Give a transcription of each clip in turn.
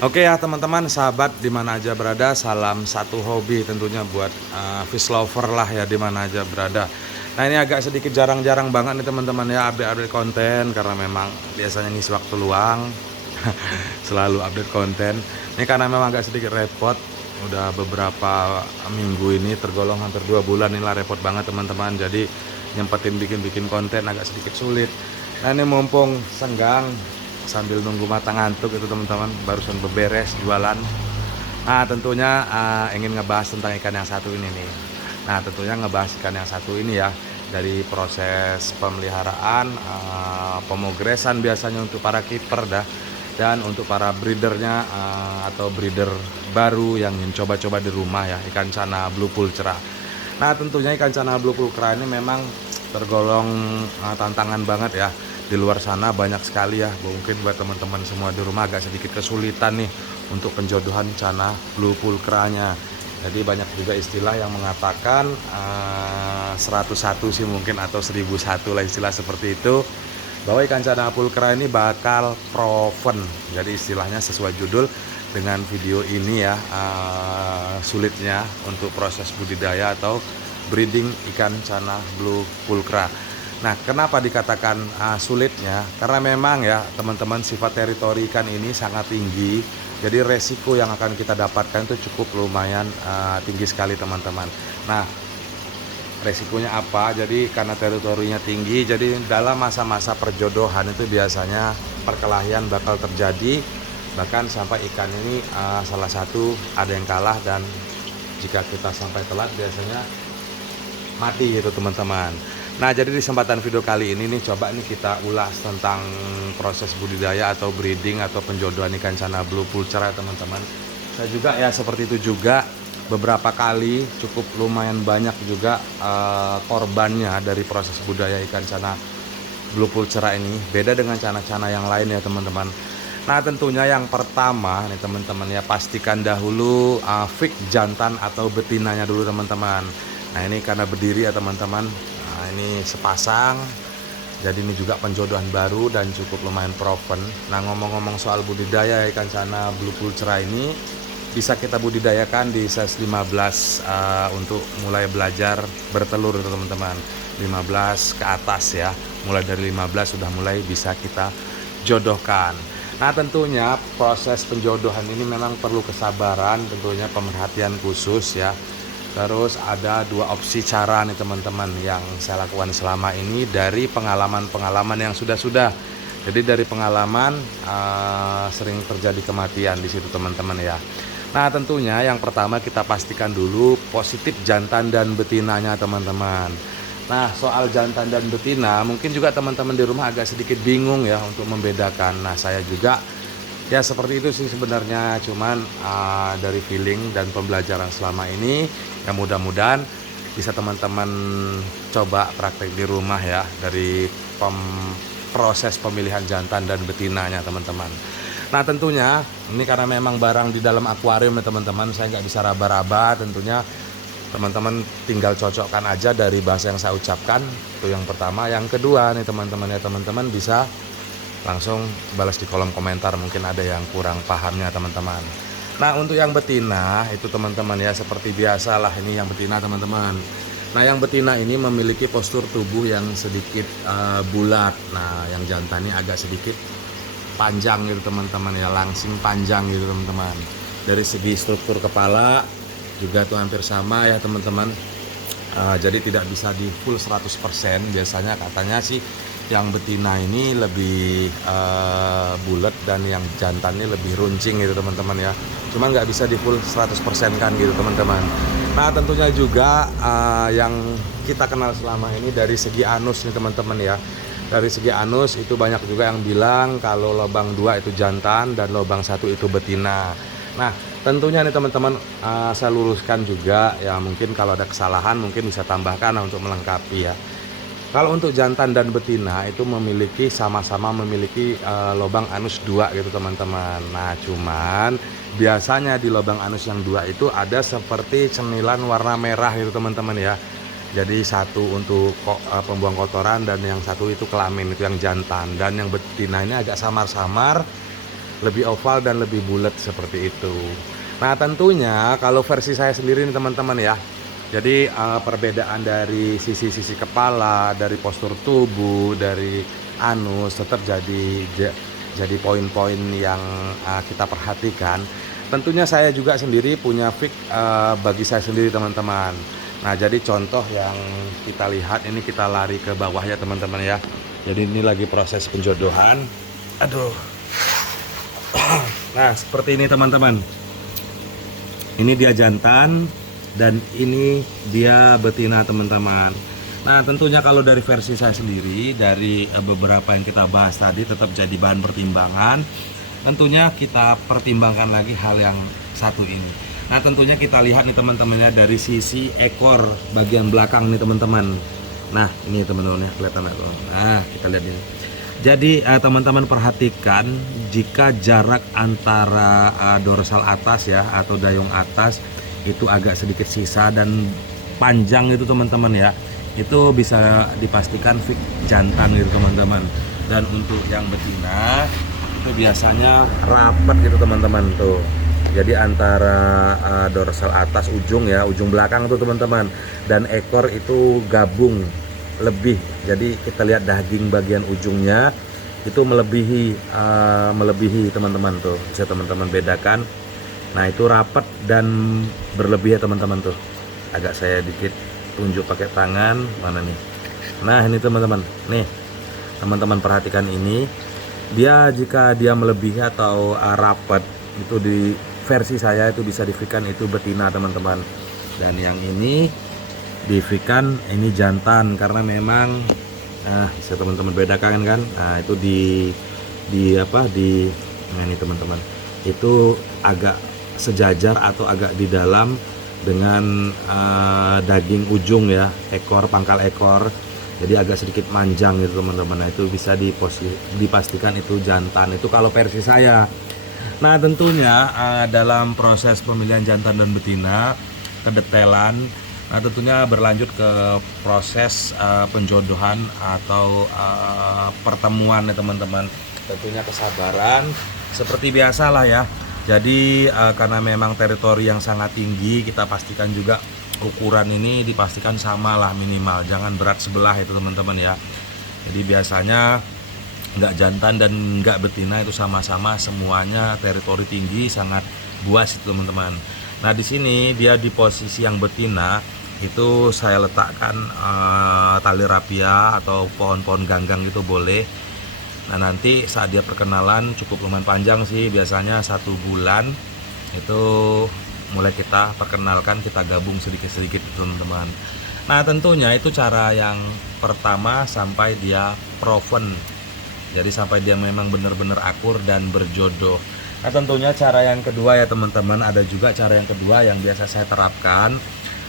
Oke ya teman-teman, sahabat dimana aja berada, salam satu hobi tentunya buat fish lover lah ya dimana aja berada. Nah ini agak sedikit jarang-jarang banget nih teman-teman ya update-update konten karena memang biasanya ngisi waktu luang selalu update konten. Ini karena memang agak sedikit repot, udah beberapa minggu ini tergolong hampir 2 bulan inilah repot banget teman-teman. Jadi nyempetin bikin konten agak sedikit sulit. Nah ini mumpung senggang sambil nunggu matang ngantuk itu teman-teman, barusan beberes jualan. Nah tentunya ingin ngebahas tentang ikan yang satu ini nih. Nah tentunya ngebahas ikan yang satu ini ya, dari proses pemeliharaan, pemogresan biasanya untuk para keeper dan untuk para breedernya atau breeder baru yang ingin coba-coba di rumah ya, ikan cana blue pulchra. Nah tentunya ikan cana blue pulchra ini memang tergolong tantangan banget ya. Di luar sana banyak sekali ya, mungkin buat teman-teman semua di rumah agak sedikit kesulitan nih untuk penjodohan cana blue pulchranya. Jadi banyak juga istilah yang mengatakan 101 sih mungkin atau 1001 lah istilah seperti itu, bahwa ikan cana pulchra ini bakal proven. Jadi istilahnya sesuai judul dengan video ini ya, sulitnya untuk proses budidaya atau breeding ikan cana blue pulchra. Nah, kenapa dikatakan sulitnya? Karena memang ya teman-teman, sifat teritori ikan ini sangat tinggi. Jadi resiko yang akan kita dapatkan itu cukup lumayan tinggi sekali teman-teman. Nah, resikonya apa? Jadi karena teritorinya tinggi, jadi dalam masa-masa perjodohan itu biasanya perkelahian bakal terjadi. Bahkan sampai ikan ini salah satu ada yang kalah, dan jika kita sampai telat biasanya mati gitu teman-teman. Nah jadi di kesempatan video kali ini nih, coba nih kita ulas tentang proses budidaya atau breeding atau penjodohan ikan cana blue pulchra teman-teman. Saya juga ya seperti itu juga, beberapa kali cukup lumayan banyak juga korbannya dari proses budidaya ikan cana blue pulchra ini. Beda dengan cana-cana yang lain ya teman-teman. Nah tentunya yang pertama nih teman-teman ya, pastikan dahulu fix jantan atau betinanya dulu teman-teman. Nah ini karena berdiri ya teman-teman. Nah ini sepasang, jadi ini juga penjodohan baru dan cukup lumayan proven. Nah ngomong-ngomong soal budidaya ikan cana blue pulchra ini, bisa kita budidayakan di size 15 untuk mulai belajar bertelur teman-teman. 15 ke atas ya, mulai dari 15 sudah mulai bisa kita jodohkan. Nah tentunya proses penjodohan ini memang perlu kesabaran, tentunya pemerhatian khusus ya. Terus ada dua opsi cara nih teman-teman yang saya lakukan selama ini dari pengalaman-pengalaman yang sudah-sudah. Jadi dari pengalaman sering terjadi kematian di situ teman-teman ya. Nah tentunya yang pertama kita pastikan dulu positif jantan dan betinanya teman-teman. Nah soal jantan dan betina mungkin juga teman-teman di rumah agak sedikit bingung ya untuk membedakan. Nah saya juga ya seperti itu sih sebenarnya, cuman dari feeling dan pembelajaran selama ini ya mudah-mudahan bisa teman-teman coba praktek di rumah ya, dari proses pemilihan jantan dan betinanya teman-teman. Nah tentunya ini karena memang barang di dalam akuarium ya teman-teman, saya nggak bisa raba-raba. Tentunya teman-teman tinggal cocokkan aja dari bahasa yang saya ucapkan, itu yang pertama. Yang kedua nih teman-teman ya, teman-teman bisa langsung balas di kolom komentar, mungkin ada yang kurang pahamnya teman-teman. Nah untuk yang betina itu teman-teman ya, seperti biasa lah ini yang betina teman-teman. Nah yang betina ini memiliki postur tubuh yang sedikit bulat. Nah yang jantan ini agak sedikit panjang gitu teman-teman ya, langsing panjang gitu teman-teman. Dari segi struktur kepala juga tuh hampir sama ya teman-teman. Jadi tidak bisa di full 100%. Biasanya katanya sih yang betina ini lebih bulat dan yang jantan ini lebih runcing gitu teman-teman ya. Cuman nggak bisa di full 100% kan gitu teman-teman. Nah tentunya juga yang kita kenal selama ini dari segi anus nih teman-teman ya. Dari segi anus itu banyak juga yang bilang kalau lubang 2 itu jantan dan lubang 1 itu betina. Nah tentunya nih teman-teman, saya luruskan juga ya, mungkin kalau ada kesalahan mungkin bisa tambahkan untuk melengkapi ya. Kalau untuk jantan dan betina itu sama-sama memiliki lubang anus 2 gitu teman-teman. Nah cuman biasanya di lubang anus yang 2 itu ada seperti cemilan warna merah gitu teman-teman ya. Jadi satu untuk pembuang kotoran dan yang satu itu kelamin, itu yang jantan. Dan yang betina ini agak samar-samar lebih oval dan lebih bulat seperti itu. Nah tentunya kalau versi saya sendiri nih teman-teman ya, jadi perbedaan dari sisi-sisi kepala, dari postur tubuh, dari anus tetap jadi poin-poin yang kita perhatikan. Tentunya saya juga sendiri punya fix bagi saya sendiri teman-teman. Nah jadi contoh yang kita lihat ini, kita lari ke bawah ya teman-teman ya. Jadi ini lagi proses penjodohan. Aduh. Nah seperti ini teman-teman. Ini dia jantan dan ini dia betina teman-teman. Nah tentunya kalau dari versi saya sendiri, dari beberapa yang kita bahas tadi tetap jadi bahan pertimbangan. Tentunya kita pertimbangkan lagi hal yang satu ini. Nah tentunya kita lihat nih teman-temannya dari sisi ekor bagian belakang nih teman-teman. Nah ini teman-teman ya, kelihatan nggak? Nah kita lihat ini. Jadi teman-teman perhatikan jika jarak antara dorsal atas ya atau dayung atas itu agak sedikit sisa dan panjang itu teman-teman ya, itu bisa dipastikan fix jantan gitu teman-teman. Dan untuk yang betina itu biasanya rapat gitu teman-teman tuh. Jadi antara dorsal atas ujung ya, ujung belakang tuh teman-teman, dan ekor itu gabung lebih. Jadi kita lihat daging bagian ujungnya itu melebihi teman-teman tuh, bisa teman-teman bedakan. Nah itu rapat dan berlebih ya teman-teman tuh. Agak saya dikit tunjuk pakai tangan, mana nih. Nah ini teman-teman, nih teman-teman perhatikan ini, dia jika dia melebihi atau rapat itu di versi saya itu bisa difikan itu betina teman-teman. Dan yang ini difikan ini jantan karena memang bisa teman-teman bedakan kan. Nah itu nah ini teman-teman itu agak sejajar atau agak di dalam dengan daging ujung ya, ekor, pangkal ekor, jadi agak sedikit manjang gitu teman-teman. Nah itu bisa dipastikan itu jantan, itu kalau versi saya. Nah tentunya dalam proses pemilihan jantan dan betina, kedetailan, nah tentunya berlanjut ke proses penjodohan atau pertemuan ya teman-teman. Tentunya kesabaran seperti biasalah ya. Jadi karena memang teritori yang sangat tinggi, kita pastikan juga ukuran ini dipastikan sama lah minimal, jangan berat sebelah itu teman-teman ya. Jadi biasanya nggak jantan dan nggak betina itu sama-sama, semuanya teritori tinggi, sangat buas itu teman-teman. Nah di sini dia di posisi yang betina itu saya letakkan tali rapia atau pohon-pohon ganggang itu boleh. Nah nanti saat dia perkenalan cukup lumayan panjang sih, biasanya 1 bulan itu mulai kita perkenalkan, kita gabung sedikit-sedikit teman-teman. Nah tentunya itu cara yang pertama sampai dia proven, jadi sampai dia memang benar-benar akur dan berjodoh. Nah tentunya cara yang kedua ya teman-teman, ada juga cara yang kedua yang biasa saya terapkan.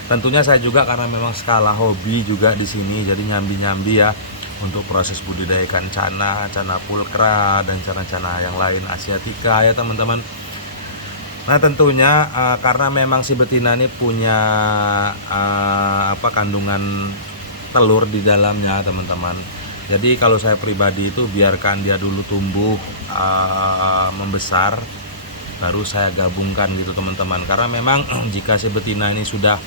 Tentunya saya juga karena memang skala hobi juga di sini, jadi nyambi-nyambi ya untuk proses budidaya ikan cana, cana pulkra dan cana-cana yang lain asiatica ya teman-teman. Nah tentunya karena memang si betina ini punya kandungan telur di dalamnya teman-teman. Jadi kalau saya pribadi itu biarkan dia dulu tumbuh membesar, baru saya gabungkan gitu teman-teman. Karena memang jika si betina ini sudah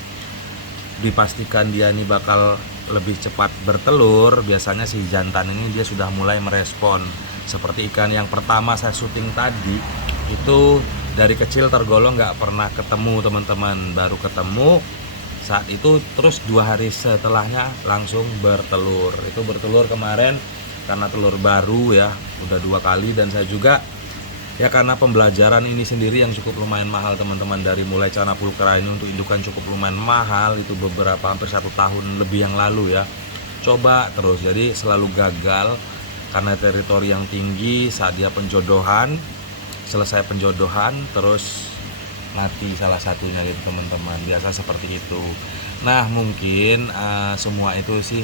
dipastikan dia ini bakal lebih cepat bertelur, biasanya si jantan ini dia sudah mulai merespon. Seperti ikan yang pertama saya syuting tadi, itu dari kecil tergolong nggak pernah ketemu teman-teman, baru ketemu saat itu, terus 2 hari setelahnya langsung bertelur. Itu bertelur kemarin karena telur baru ya, udah 2 kali. Dan saya juga ya karena pembelajaran ini sendiri yang cukup lumayan mahal teman-teman, dari mulai cana pulkra ini untuk indukan cukup lumayan mahal, itu beberapa hampir 1 tahun lebih yang lalu ya, coba terus, jadi selalu gagal karena teritori yang tinggi. Saat dia penjodohan, selesai penjodohan terus mati salah satunya gitu teman-teman, biasa seperti itu. Nah mungkin semua itu sih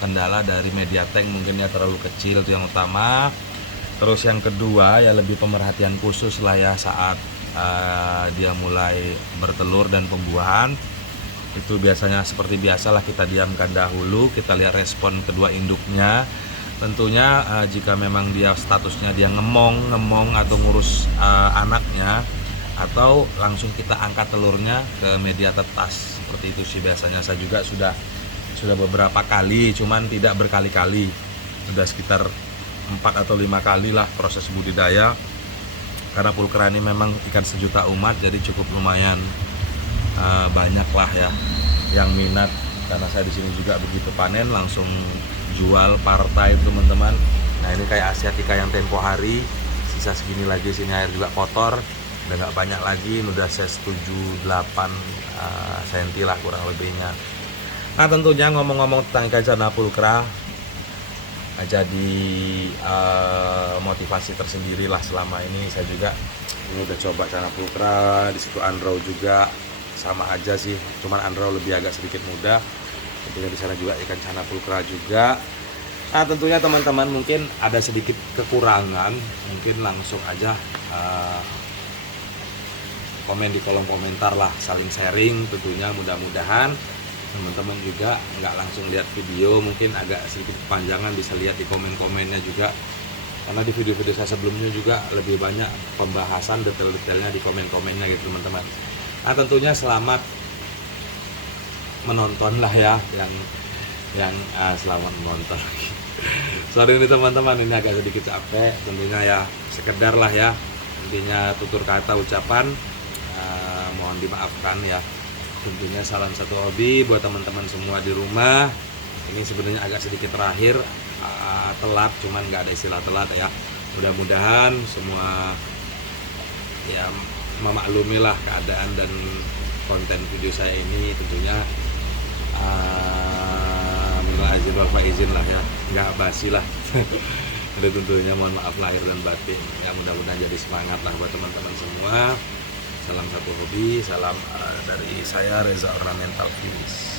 kendala dari media tank, mungkin ya terlalu kecil, itu yang utama. Terus yang kedua ya lebih pemerhatian khusus lah ya saat dia mulai bertelur dan pembuahan. Itu biasanya seperti biasalah, kita diamkan dahulu, kita lihat respon kedua induknya. tentunya jika memang dia statusnya dia ngemong atau ngurus anaknya, atau langsung kita angkat telurnya ke media tetas seperti itu sih biasanya. Saya juga sudah beberapa kali, cuman tidak berkali-kali, sudah sekitar 4 atau 5 kali lah proses budidaya, karena pulkra ini memang ikan sejuta umat, jadi cukup lumayan banyak lah ya yang minat, karena saya di sini juga begitu panen langsung jual partai teman-teman. Nah ini kayak asiatica yang tempo hari, sisa segini lagi, sini air juga kotor, udah nggak banyak lagi, udah size 7-8 cm lah kurang lebihnya. Nah tentunya ngomong-ngomong tentang ikan cana pulkra, jadi motivasi tersendiri lah selama ini. Saya juga ini udah coba cana pulkra, di situ andrau juga sama aja sih, cuman andrau lebih agak sedikit mudah. Tentunya di sana juga ikan cana pulkra juga. Nah tentunya teman-teman mungkin ada sedikit kekurangan, mungkin langsung aja komen di kolom komentar lah, saling sharing tentunya. Mudah-mudahan teman-teman juga nggak langsung lihat video, mungkin agak sedikit kepanjangan, bisa lihat di komen-komennya juga, karena di video-video saya sebelumnya juga lebih banyak pembahasan detail-detailnya di komen-komennya gitu teman-teman. Nah tentunya selamat menonton lah ya, yang selamat menonton. Sorry nih teman-teman, ini agak sedikit capek tentunya ya, sekedar lah ya, intinya tutur kata ucapan, mohon dimaafkan ya. Tentunya salam satu hobi buat teman-teman semua di rumah. Ini sebenarnya agak sedikit terakhir telat, cuman nggak ada istilah telat ya. Mudah-mudahan semua ya memaklumilah keadaan dan konten video saya ini, tentunya minal aizin wal faizin lah ya, nggak basi lah. Jadi tentunya mohon maaf lahir dan batin ya, mudah-mudahan jadi semangat lah buat teman-teman semua. Salam satu hobi, salam dari saya Reza Ornamental Fish.